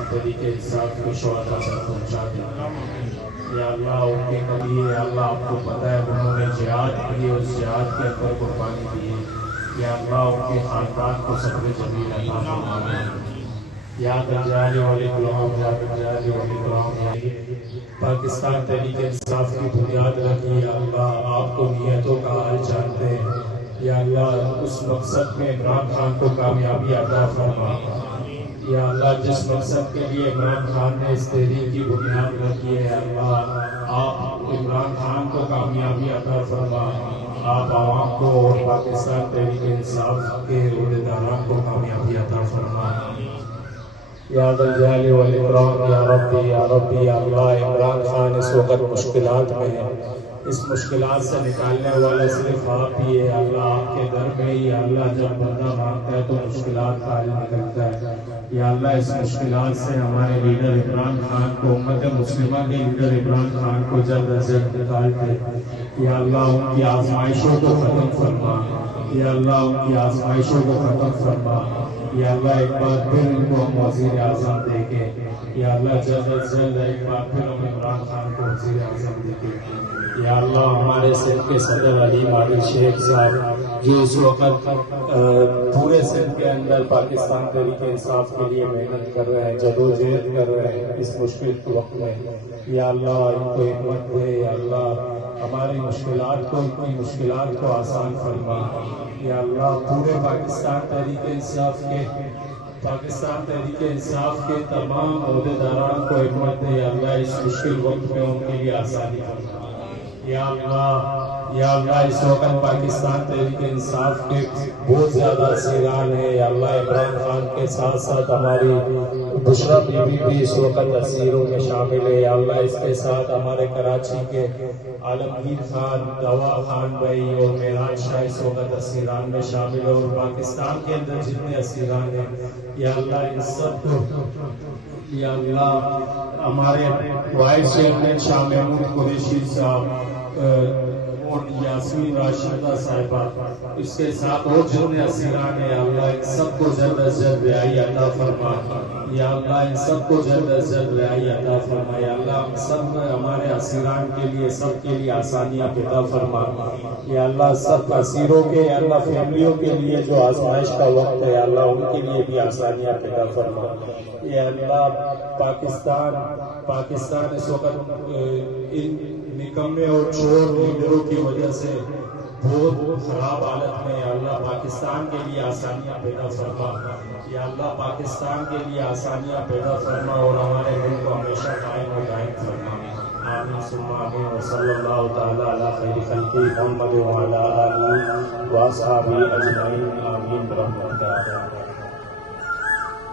پاکستان تحریک انصاف کے شہداء تک پہنچا دے۔ یا اللہ ان کے کبھی یا اللہ آپ کو پتہ ہے انہوں نے جہاد کی، اس جہاد کے اندر قربانی دی ہے۔ یا اللہ ان کے خاندان کو صبر جمیل عطا فرما دے۔ یا دجال والاکرام، یا دجال والاکرام، پاکستان تحریک انصاف کی بنیاد رکھی۔ یا اللہ آپ کو نیتوں کا حال جانتے ہیں۔ یا اللہ اس مقصد میں عمران خان کو کامیابی عطا فرما۔ یا اللہ جس مقصد کے لیے عمران خان نے اس تحریک کی بنیاد رکھی ہے، اللہ آپ عمران خان کو کامیابی عطا فرما۔ آپ عوام کو اور پاکستان تحریک انصاف کے عہدیداران کو کامیابی عطا فرما۔ یا ذا الجلال والاکرام، یا ربی یا ربی، یا اللہ عمران خان اس وقت مشکلات میں ہے، اس مشکلات سے نکالنے والا صرف آپ ہی ہے۔ اللہ آپ کے در میں ہی اللہ جب بندہ مانگتا ہے تو مشکلات کا حل نکلتا ہے۔ یا اللہ اس مشکلات سے ہمارے لیڈر عمران خان کو، امت مسلمہ کے لیڈر عمران خان کو جلد از جلد نکال دے۔ یا اللہ ان کی آزمائشوں کو ختم فرما۔ یا اللہ ان کی آزمائشوں کو ختم فرما۔ یا اللہ ایک بار پھر ان کو ہم وزیر اعظم دے کے، یا اللہ جلد از جلد ایک بار پھر ہم عمران خان کو وزیر اعظم دے کے۔ یا اللہ ہمارے سندھ کے صدر علیم عادل شیخ صاحب جو اس وقت پورے سندھ کے اندر پاکستان تحریک انصاف کے لیے محنت کر رہے ہیں، جدوجہد کر رہے ہیں اس مشکل وقت میں، یا اللہ ان کو حکمت دے۔ یا اللہ ہماری مشکلات کو، ان کی مشکلات کو آسان فرما۔ یا اللہ پورے پاکستان تحریک انصاف کے تمام عہدیداران کو حکمت دے۔ یا اللہ اس مشکل وقت میں ان کے لیے آسانی فرما۔ یا اللہ اس وقت پاکستان تحریک انصاف کے بہت زیادہ اسیران ہیں۔ یا اللہ عمران خان کے ساتھ ساتھ ہماری بشرا بی بی بھی اس وقت اسیروں میں شامل ہے۔ یا اللہ اس کے ساتھ ہمارے کراچی کے عالمگیر خان، دوا خان بھائی اور معراج شاہ اس وقت اسیران میں شامل ہے، اور پاکستان کے اندر جتنے اسیران ہیں یا اللہ ان سب کو، یا اللہ ہمارے وائس چیئرمین شاہ محمود قریشی صاحب اور یاسمین راشدہ صاحبہ، اس کے ساتھ اور جتنے اسیران ہیں، یا اللہ ان سب کو جلد از جلد رہائی عطا فرما۔ یا اللہ ان سب کو جلد از جلد رہائی عطا فرما۔ یا اللہ ہم سب ہمارے اسیران کے لیے، سب کے لیے آسانیاں پیدا فرما۔ یا اللہ سب اسیروں کے، یا اللہ فیملیوں کے لیے جو آزمائش کا وقت ہے، یا اللہ ان کے لیے بھی آسانیاں پیدا فرما۔ یا اللہ پاکستان اس وقت ان نکمے اور چور لیڈروں کی وجہ سے بہت خراب حالت میں۔ یا اللہ پاکستان کے لیے آسانیاں پیدا فرما۔ یا اللہ پاکستان کے لیے آسانیاں پیدا فرما اور ہمارے ملک کو ہمیشہ قائم و دائم فرما۔ آمین ثم آمین، وصلی اللہ تعالی علی خیر خلقہ محمد وعلی آلہ واصحابہ اجمعین، آمین برحمتک۔